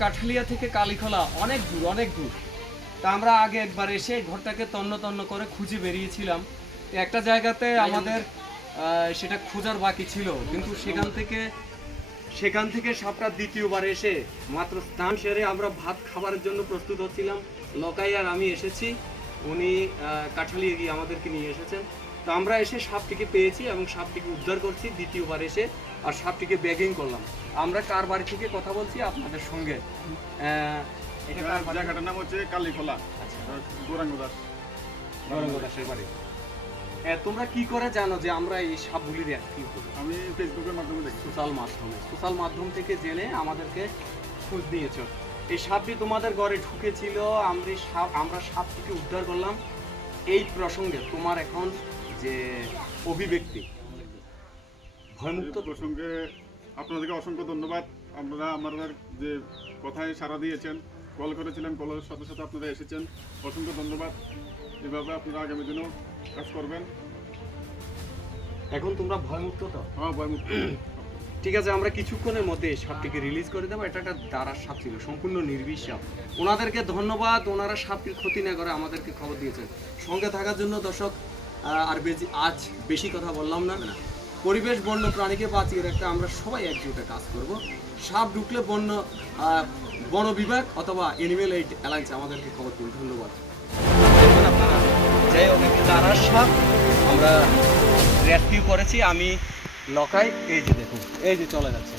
কাঠালিয়া থেকে কালীখোলা অনেক দূর। তা আমরা আগে একবার এসে ঘরটাকে তন্ন তন্ন করে খুঁজে বেরিয়েছিলাম। একটা জায়গাতে আমাদের সেটা খোঁজার বাকি ছিল, কিন্তু সেখান থেকে সাপটা দ্বিতীয়বার এসে মাত্র স্নান সেরে আমরা ভাত খাবারের জন্য প্রস্তুত হচ্ছিলাম। লকাই আর আমি এসেছি, উনি কাঠালিয়া গিয়ে আমাদেরকে নিয়ে এসেছেন। তো আমরা এসে সাপটিকে পেয়েছি এবং সাপটিকে উদ্ধার করছি দ্বিতীয়বার এসে, আর সাপটিকে ব্যাগিং করলাম। আমরা কার বাড়ি থেকে কথা বলছি আপনাদের সঙ্গে? জায়গাটার নাম হচ্ছে কালীখোলা। আচ্ছা, গৌরাঙ্গ দাসের বাড়ি। তোমরা কি করে জানো যে আমরা এই সাপগুলি রেস্কিউ করি? আমি ফেসবুকের মাধ্যমে দেখি, সোশ্যাল মাধ্যম থেকে জেনে আমাদেরকে খোঁজ দিয়েছো। এই সাপটি তোমাদের ঘরে ঢুকেছিল, আমরা সাপটিকে উদ্ধার করলাম। এই প্রসঙ্গে তোমার এখন যে অভিব্যক্তি, ভয়মুক্ত প্রসঙ্গে আপনাদেরকে অসংখ্য ধন্যবাদ। আপনারা আমাদের যে কথায় সাড়া দিয়েছেন, কল করেছিলেন, কলের সাথে সাথে আপনারা এসেছেন, অসংখ্য ধন্যবাদ। এভাবে আপনারা আগামী দিনেও কাজ করবেন। এখন তোমরা ভয়মুক্ত তো? হ্যাঁ, ভয়মুক্ত। ঠিক আছে, আমরা কিছুক্ষণের মধ্যে সাপটিকে রিলিজ করে দেবো। এটা একটা দাঁড়ার সাপ ছিল, সম্পূর্ণ নির্বিষ সাপ। ওনাদেরকে ধন্যবাদ, ওনারা সাপটির ক্ষতি না করে আমাদেরকে খবর দিয়েছেন। সঙ্গে থাকার জন্য দর্শক, আর আজ বেশি কথা বললাম না। পরিবেশ বন্য প্রাণীকে বাঁচিয়ে রাখতে আমরা সবাই একজোটে কাজ করব। সাপ ঢুকলে বন বিভাগ অথবা অ্যানিমেল এইড অ্যালায়েন্স আমাদেরকে খবর দিন। ধন্যবাদ। আপনারা যাই হোক, দাঁড়ার সাপ আমরা রেস্কিউ করেছি। আমি লকাই, এই যে দেখুন, এই যে চলে যাচ্ছে।